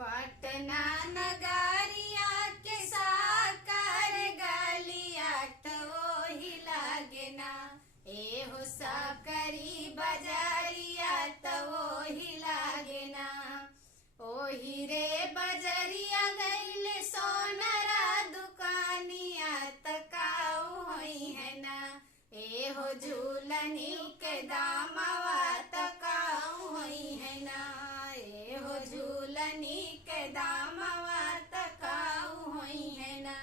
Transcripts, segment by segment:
पटना नगरिया के साकर गलिया तो ही लागे ना, एहो सकरी बजरिया तो ही लागे ना। ओही रे बजरिया गईले सोनरा दुकानिया तकाऊ होई है ना, एहो झूलनी के दामवा तकाऊ होई है ना, एहो झूलनी के दामवा तकाऊ होई है ना।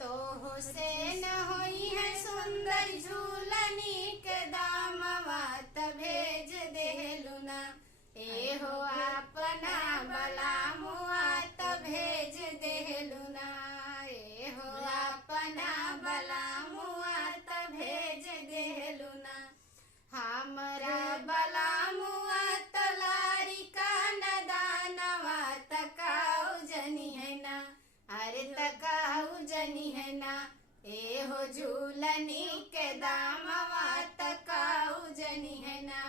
तो से न होई है सुंदर झूलनी के दामवा त भेज देलू ना, एहो अपना बला मुआ त भेज देलू ना, एहो अपना बला मुआ त भेज देलू ना। हमरा बला मुआ तलारी का नदानवा तकाऊ जनी है ना, अरे तकाऊ जनी है ना, एहो झूलनी के दामवा तकाऊ जनी है ना,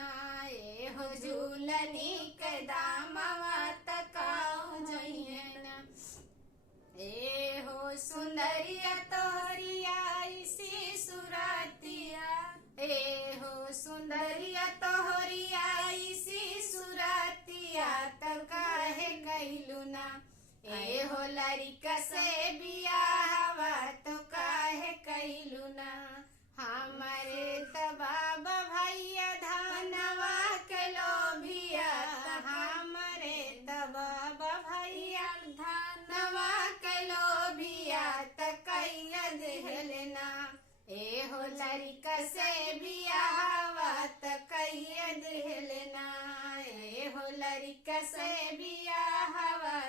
एहो झूलनी के दामवा तकाऊ जनी है ना। एहो सुंदरिया तोहरिया इसी सुरतिया, एहो सुंदरिया तोहरिया इसी सुरतिया त काहे कइलू ना, एहो लड़का से बियाहवा तो काहे कइलू ना। हमारे त बाबा भैया धनवा के लोभिया, हमारे त बाबा भैया धनवा के लोभिया त कैया देहलना, एहो लड़का से बियाहवा त कैया देहलना, एहो लड़का से बियाहवा